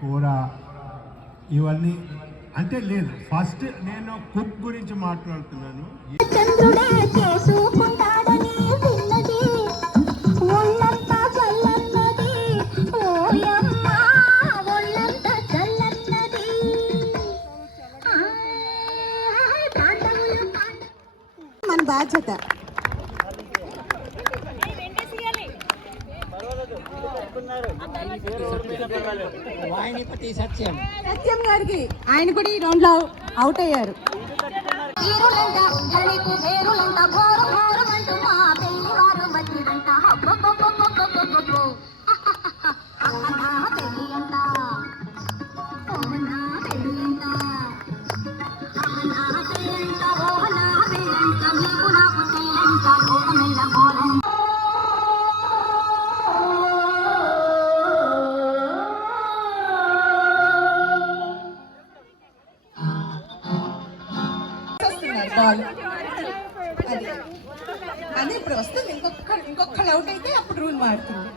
కూర ఇవన్నీ అంటే లేదు. ఫస్ట్ నేను కుక్ గురించి మాట్లాడుతున్నాను. మన బాధ్యత. సత్యం గారికి ఆయన కూడా ఈ రౌండ్ లో అవుట్ అయ్యారు. అదే ఇప్పుడు వస్తుంది. ఇంకొకళ్ళు అవుట్ అయితే అప్పుడు రూల్ మారుతుంది.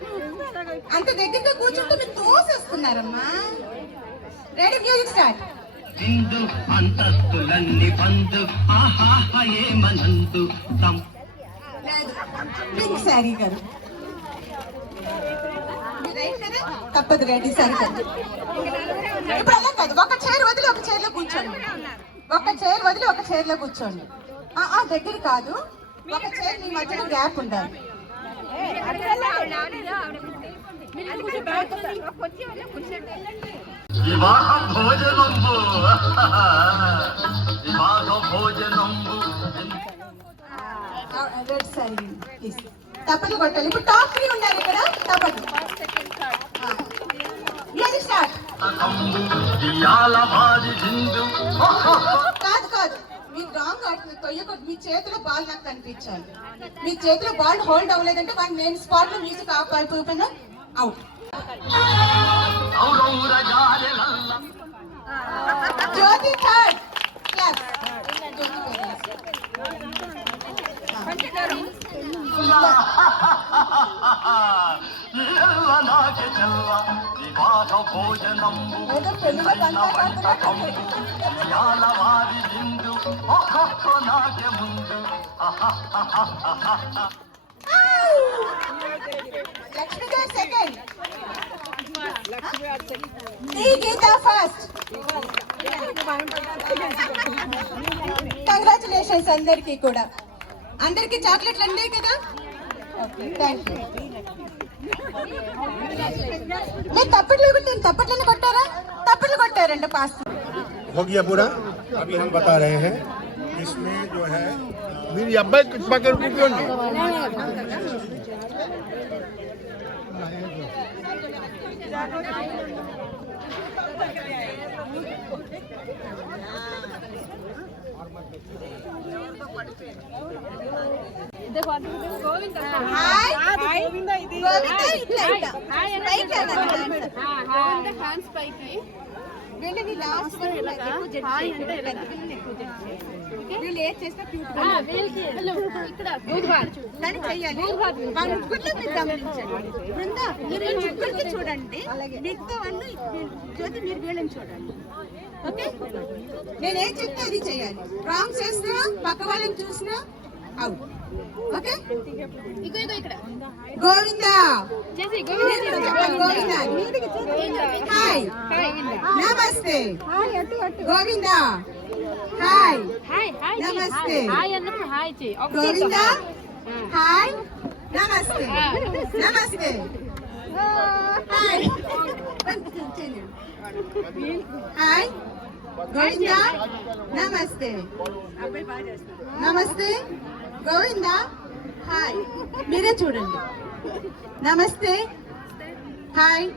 అంత దగ్గరగా కూర్చుంటే మీరు తోసేస్తున్నారమ్మా. Ready, music start. అంతస్తులన్నీ బంధు పింక్ శారీ గారు తప్పదు. రెడీ శారీ గారు ఇప్పుడు అలా కాదు. ఒక చైర్ వదిలి ఒక చైర్ లో కూర్చోండి. ఒక చైర్ వదిలి ఒక చైర్ లో కూర్చోండి. దగ్గర కాదు, ఒక చైర్ మీ మధ్యలో గ్యాప్ ఉండాలి. తప్పదు కొట్టాలి. ఇప్పుడు టాప్ 3 ఉండాలి ఇక్కడ. తప్పదు. కాదు కాదు, మీకు రాంగ్ ఆడుతుంది. తొయ్యకొద్దు. మీ చేతిలో బాల్ నాకు కనిపించాలి. మీ చేతిలో బాల్ హోల్డ్ అవ్వలేదంటే వాడిని నేను స్పాట్ లో మ్యూజిక్ ఆఫ్ అయిపోయినా అవుట్. జ్యోతి థర్డ్ క్లాస్. లక్ష్మి గారు సెకండ్. గీత ఫస్ట్. కంగ్రాచులేషన్స్ అందరికీ కూడా. అందరికి చాక్లెట్లు అందే కదా. Thank you. మీరు తప్పట్లు కొట్టారా? తప్పట్లు కొట్టారండి. పాస్ हो गया पूरा. अभी हम बता रहे हैं इसमें जो है मेरी अब्बाई कुछ पकड़ को क्यों नहीं వీళ్ళని లాస్ట్ వీళ్ళు ఏం చేస్తే కానీ చెయ్యాలి. బృందా మీరు ముగ్గురికి చూడండి. మిగతా వాళ్ళు జ్యోతి మీరు వీళ్ళని చూడండి. ఓకే, నేనేం చెప్తే అది చెయ్యాలి. రాంగ్ చేసినా పక్క వాళ్ళని చూసినా out. Okay, Govinda Govinda hi నమస్తే. గోవిందా హాయ్ నమస్తే. గోవిందా హాయ్ నమస్తే. నమస్తే హాయ్ హాయ్. గోవిందా నమస్తే. నమస్తే గోవిందా హాయ్. మీరే చూడండి. నమస్తే హాయ్.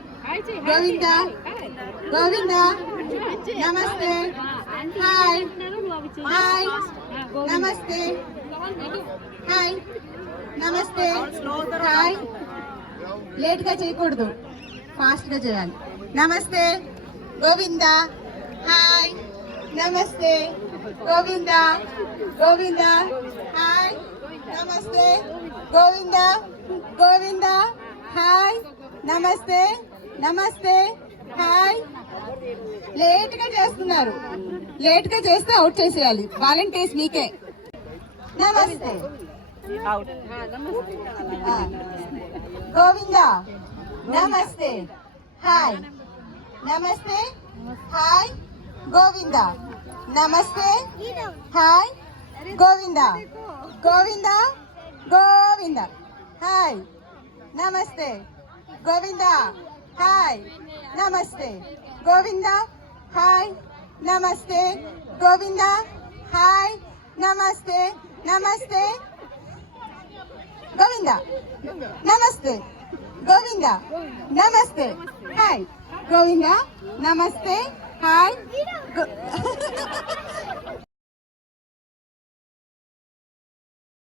గోవిందా గోవిందా నమస్తే హాయ్. హాయ్ నమస్తే హాయ్. నమస్తే హాయ్. లేట్ గా చేయకూడదు, ఫాస్ట్ గా చేయాలి. నమస్తే గోవిందా హాయ్. నమస్తే గోవిందా. గోవిందా హాయ్. నమస్తే గోవిందా. గోవిందా హాయ్. నమస్తే. నమస్తే హాయ్. చేస్తున్నారు. లేట్ గా చేస్తే అవుట్ చేసేయాలి. వాలంటీర్స్ మీకే. నమస్తే. గోవిందా నమస్తే. హాయ్ నమస్తే. హాయ్ గోవిందా నమస్తే. హాయ్ గోవిందా. గోవిందా గోవిందా. హాయ్ నమస్తే. గోవిందా. హాయ్ నమస్తే. గోవిందా. హాయ్ నమస్తే. గోవిందా. హాయ్ నమస్తే. నమస్తే గోవిందా. నమస్తే గోవిందా. నమస్తే. హాయ్ గోవిందా. నమస్తే. హాయ్